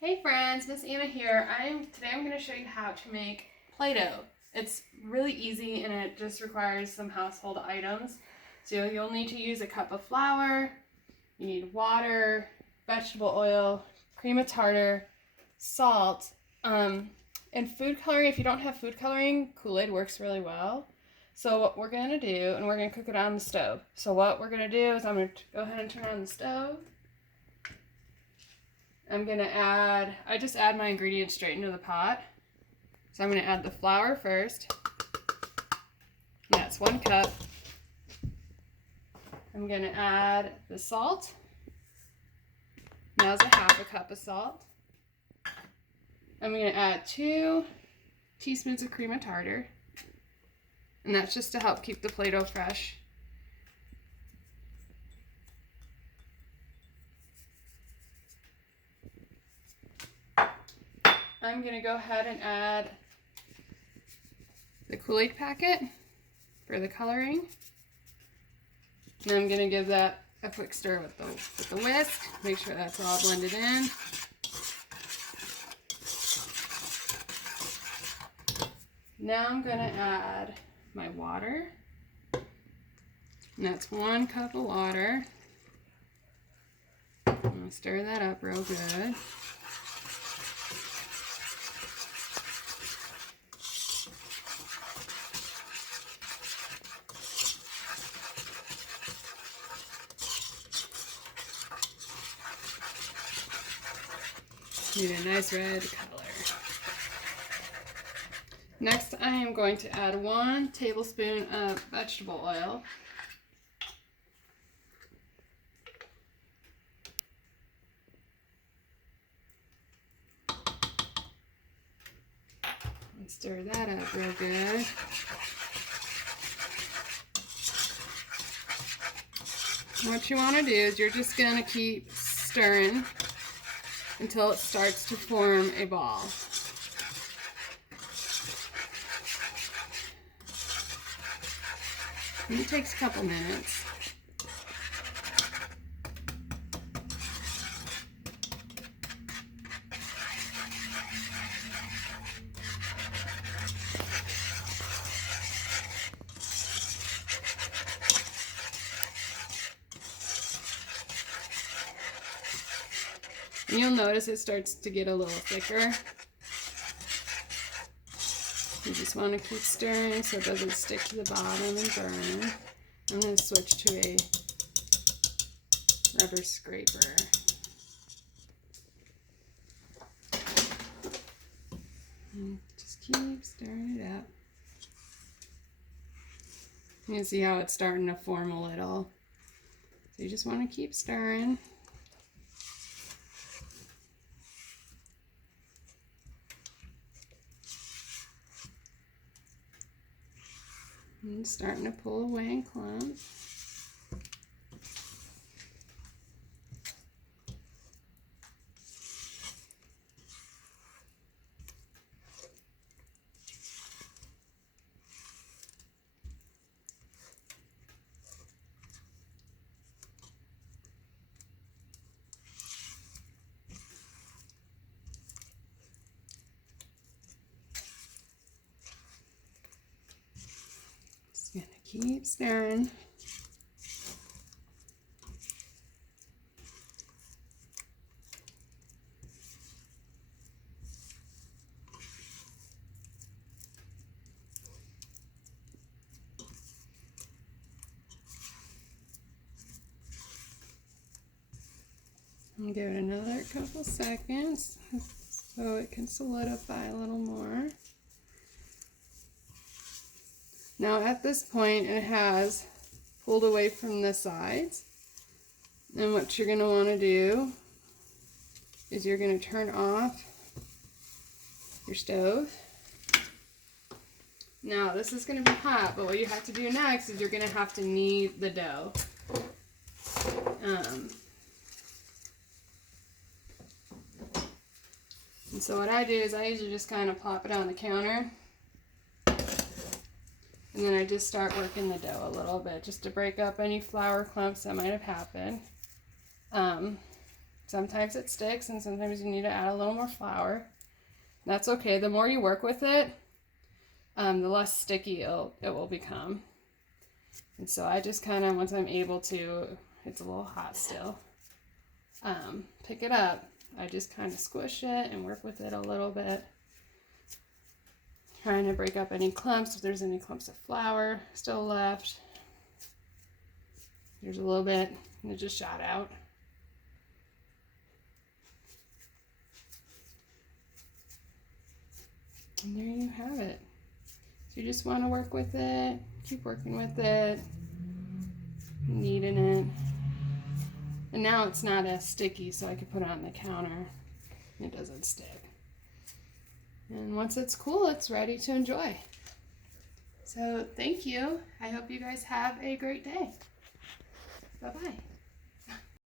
Hey friends, Miss Anna here. Today I'm going to show you how to make Play-Doh. It's really easy and it just requires some household items. So you'll need to use a cup of flour, you need water, vegetable oil, cream of tartar, salt, and food coloring. If you don't have food coloring, Kool-Aid works really well. So what we're going to do, and we're going to cook it on the stove. So what we're going to do is I'm going to go ahead and turn on the stove. I just add my ingredients straight into the pot. So I'm going to add the flour first. That's 1 cup. I'm going to add the salt. Now's a half a cup of salt. I'm going to add 2 teaspoons of cream of tartar. And that's just to help keep the Play-Doh fresh. I'm going to go ahead and add the Kool-Aid packet for the coloring. And I'm going to give that a quick stir with the whisk. Make sure that's all blended in. Now I'm going to add my water. And that's 1 cup of water. I'm going to stir that up real good. Need a nice red color. Next, I am going to add 1 tablespoon of vegetable oil. And stir that up real good. What you want to do is you're just going to keep stirring until it starts to form a ball. And it takes a couple minutes. And you'll notice it starts to get a little thicker. You just want to keep stirring so it doesn't stick to the bottom and burn. I'm going to switch to a rubber scraper. And just keep stirring it up. You can see how it's starting to form a little. So you just want to keep stirring. And it's starting to pull away in clumps. Just gonna keep stirring. And give it another couple seconds so it can solidify a little more. Now at this point it has pulled away from the sides, and what you're going to want to do is you're going to turn off your stove. Now this is going to be hot, but what you have to do next is you're going to have to knead the dough. And so what I do is I usually just kind of plop it on the counter. And then I just start working the dough a little bit just to break up any flour clumps that might have happened. Sometimes it sticks and sometimes you need to add a little more flour. That's okay. The more you work with it, the less sticky it will become. And so I just kind of, once I'm able to, it's a little hot still, pick it up, I just kind of squish it and work with it a little bit. Trying to break up any clumps, if there's any clumps of flour still left. There's a little bit, and it just shot out. And there you have it. So you just want to work with it, keep working with it, kneading it. And now it's not as sticky, so I can put it on the counter. It doesn't stick. And once it's cool, it's ready to enjoy. So thank you. I hope you guys have a great day. Bye-bye.